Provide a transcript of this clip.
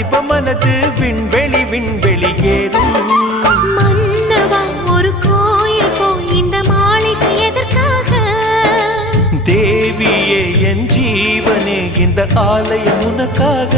வாலிப மனது விண்வெளி விண்வெளி ஏறும். மன்னவா ஒரு கோயில் போய் இந்த மாளிகை எதற்காக? தேவியே என் ஜீவனே இந்த ஆலயம் உனக்காக.